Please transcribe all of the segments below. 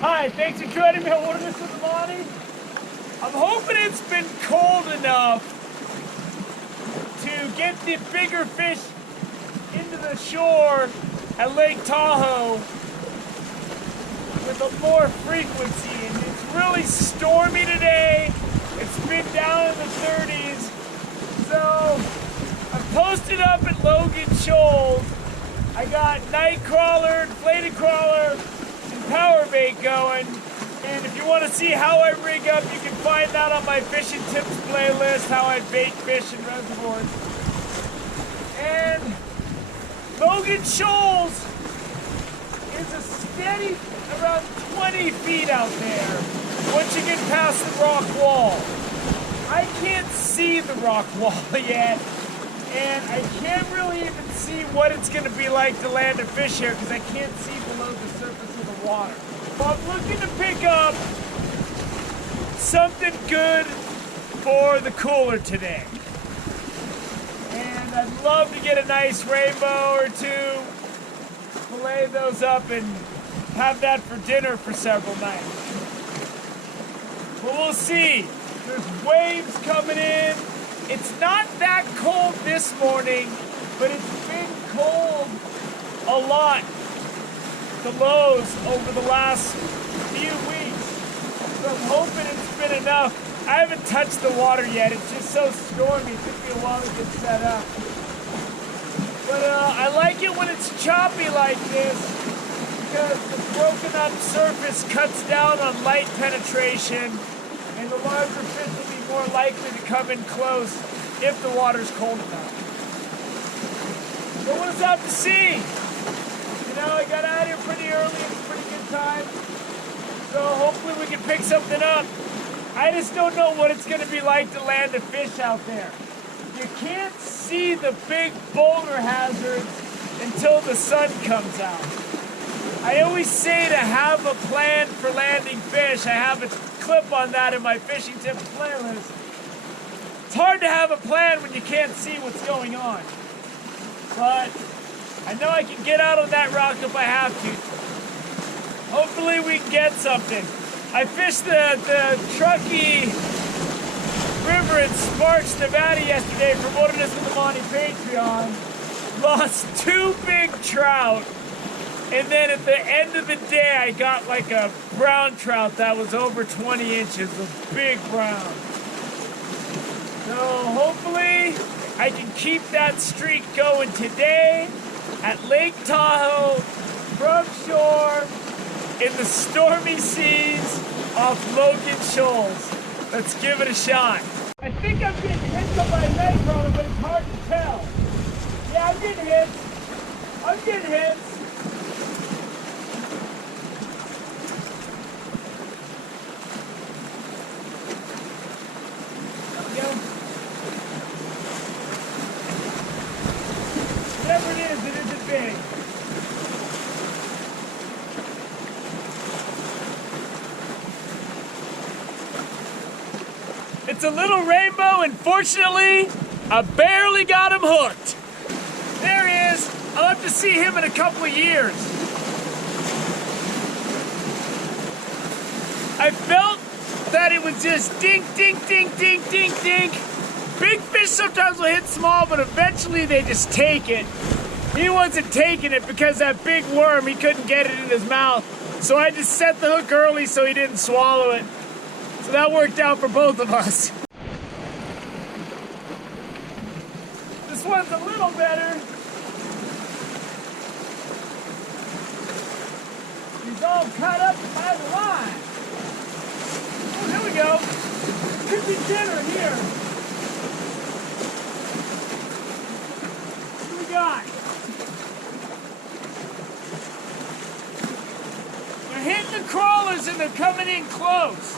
Hi, thanks for joining me on Wilderness with Amani. I'm hoping it's been cold enough to get the bigger fish into the shore at Lake Tahoe with a more frequency. And it's really stormy today. It's been down in the 30s. So I'm posted up at Logan Shoals. I got night crawler, inflated crawler, and power bait going. And if you want to see how I rig up, you can find that on my fishing tips playlist, how I bait fish in reservoirs. And Logan Shoals is a steady around 20 feet out there once you get past the rock wall. I can't see the rock wall yet, and I can't really even see what it's going to be like to land a fish here because I can't see below the surface of the water. But I'm looking to pick up something good for the cooler today. And I'd love to get a nice rainbow or two, fillet those up, and have that for dinner for several nights. But we'll see. There's waves coming in. It's not that cold this morning, but it's been cold a lot, the lows over the last few weeks. So I'm hoping it's been enough. I haven't touched the water yet. It's just so stormy. It took me a while to get set up. But I like it when it's choppy like this because the broken up surface cuts down on light penetration, and the larger fish will be more likely to come in close if the water's cold enough. So we'll just have to see. You know, I got out here pretty early. It was a pretty good time. So hopefully we can pick something up. I just don't know what it's going to be like to land a fish out there. You can't see the big boulder hazards until the sun comes out. I always say to have a plan for landing fish. I have a clip on that in my fishing tips playlist. It's hard to have a plan when you can't see what's going on. But I know I can get out on that rock if I have to. Hopefully we can get something. I fished the Truckee River in Sparks, Nevada yesterday for Wilderness with Amani Patreon. Lost 2 big trout. And then at the end of the day, I got like a brown trout that was over 20 inches, a big brown. So hopefully I can keep that streak going today at Lake Tahoe from shore in the stormy seas off Logan Shoals. Let's give it a shot. I think I'm getting hit by a night crawler, but it's hard to tell. Yeah, I'm getting hits. I'm getting hits. Whatever it isn't big. It's a little rainbow, and fortunately, I barely got him hooked. There he is. I'll have to see him in a couple of years. I felt that it was just dink, dink, dink, dink, dink, dink. Big fish sometimes will hit small, but eventually they just take it. He wasn't taking it because that big worm, he couldn't get it in his mouth. So I just set the hook early so he didn't swallow it. So that worked out for both of us. This one's a little better. He's all cut up by the line. Oh, here we go. Could be dinner here. What do we got? They're hitting the crawlers and they're coming in close.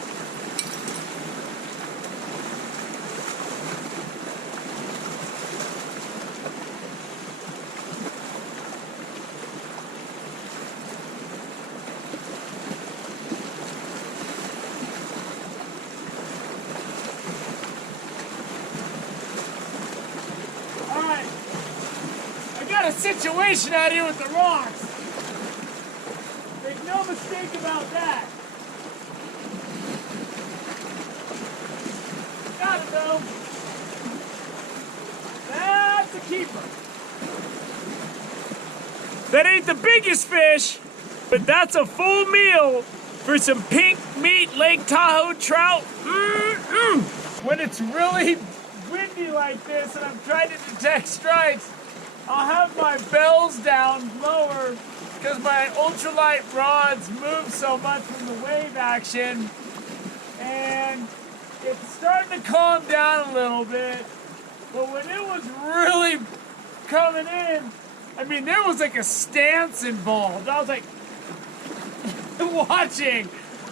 Got a situation out here with the rocks. Make no mistake think about that? Gotta know. That's a keeper. That ain't the biggest fish, but that's a full meal for some pink meat Lake Tahoe trout. When it's really windy like this and I'm trying to detect strikes, I'll have my bells down lower because my ultralight rods move so much from the wave action, and it's starting to calm down a little bit. But when it was really coming in, I mean, there was like a stance involved. I was like watching,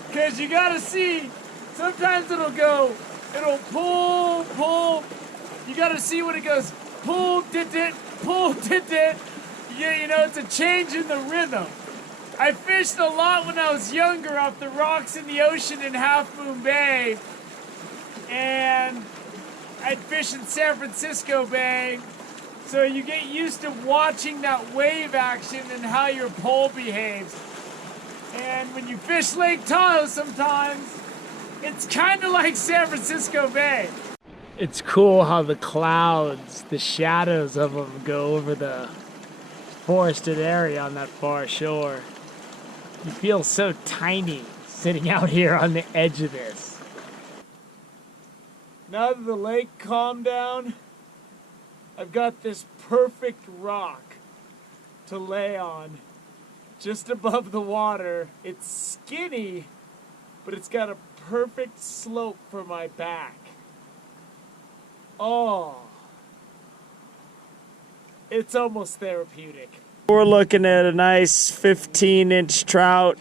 because you gotta see, sometimes it'll pull. You gotta see when it goes pull, dit, pull, dit. Yeah, you know, it's a change in the rhythm. I fished a lot when I was younger off the rocks in the ocean in Half Moon Bay, and I'd fish in San Francisco Bay. So you get used to watching that wave action and how your pole behaves. And when you fish Lake Tahoe sometimes, it's kind of like San Francisco Bay. It's cool how the clouds, the shadows of them go over the forested area on that far shore. You feel so tiny sitting out here on the edge of this. Now that the lake calmed down, I've got this perfect rock to lay on just above the water. It's skinny, but it's got a perfect slope for my back. Oh, it's almost therapeutic. We're looking at a nice 15-inch trout.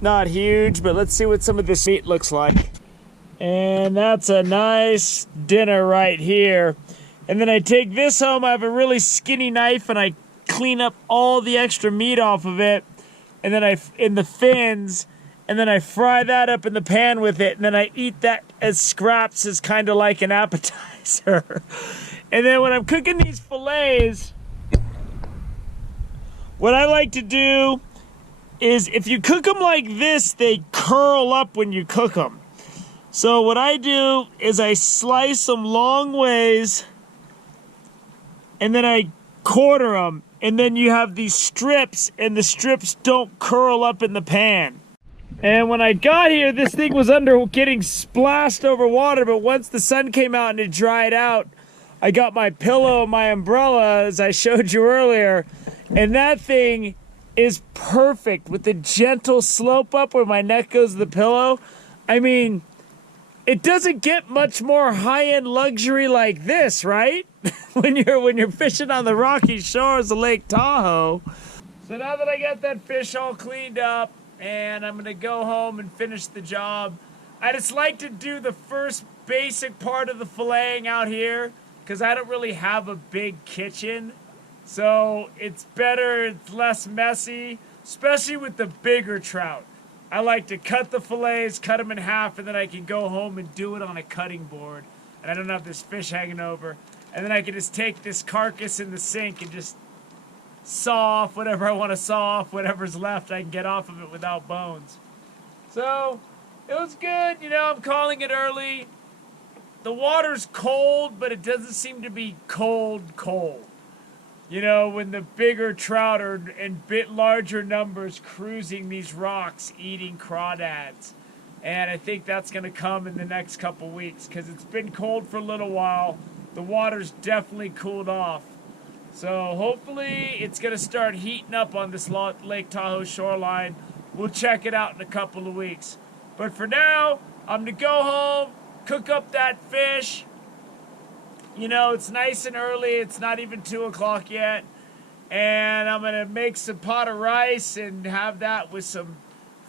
Not huge, but let's see what some of this meat looks like. And that's a nice dinner right here. And then I take this home, I have a really skinny knife, and I clean up all the extra meat off of it, and then in the fins, and then I fry that up in the pan with it, and then I eat that as scraps, as kind of like an appetizer. And then when I'm cooking these fillets, what I like to do is, if you cook them like this, they curl up when you cook them. So what I do is I slice them long ways, and then I quarter them, and then you have these strips, and the strips don't curl up in the pan. And when I got here, this thing was getting splashed over water, but once the sun came out and it dried out, I got my pillow, my umbrella, as I showed you earlier, and that thing is perfect with the gentle slope up where my neck goes to the pillow. I mean, it doesn't get much more high-end luxury like this, right? when you're fishing on the rocky shores of Lake Tahoe. So now that I got that fish all cleaned up, and I'm gonna go home and finish the job, I just like to do the first basic part of the filleting out here, because I don't really have a big kitchen. So it's better, it's less messy, especially with the bigger trout. I like to cut the fillets, cut them in half, and then I can go home and do it on a cutting board. And I don't have this fish hanging over. And then I can just take this carcass in the sink and just saw off whatever I want to saw off, whatever's left I can get off of it without bones. So, it was good. You know, I'm calling it early. The water's cold, but it doesn't seem to be cold. You know, when the bigger trout are in bit larger numbers cruising these rocks, eating crawdads. And I think that's going to come in the next couple weeks, because it's been cold for a little while. The water's definitely cooled off. So hopefully it's going to start heating up on this Lake Tahoe shoreline. We'll check it out in a couple of weeks. But for now, I'm going to go home, cook up that fish. You know, it's nice and early. It's not even 2 o'clock yet. And I'm going to make some pot of rice and have that with some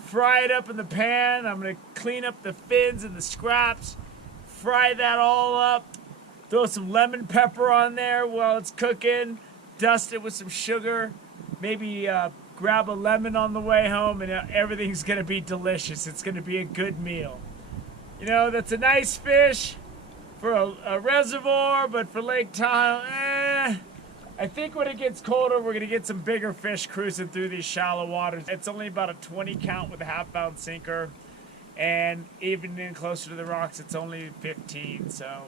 fried up in the pan. I'm going to clean up the fins and the scraps, fry that all up, throw some lemon pepper on there while it's cooking, dust it with some sugar, maybe grab a lemon on the way home, and everything's going to be delicious. It's going to be a good meal. You know, that's a nice fish for a reservoir, but for Lake Tahoe, I think when it gets colder, we're going to get some bigger fish cruising through these shallow waters. It's only about a 20 count with a half-pound sinker. And even in closer to the rocks, it's only 15. So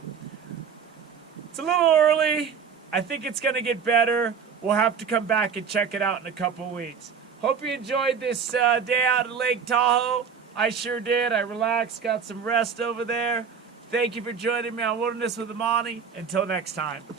it's a little early. I think it's going to get better. We'll have to come back and check it out in a couple weeks. Hope you enjoyed this day out at Lake Tahoe. I sure did. I relaxed, got some rest over there. Thank you for joining me on Wilderness with Amani. Until next time.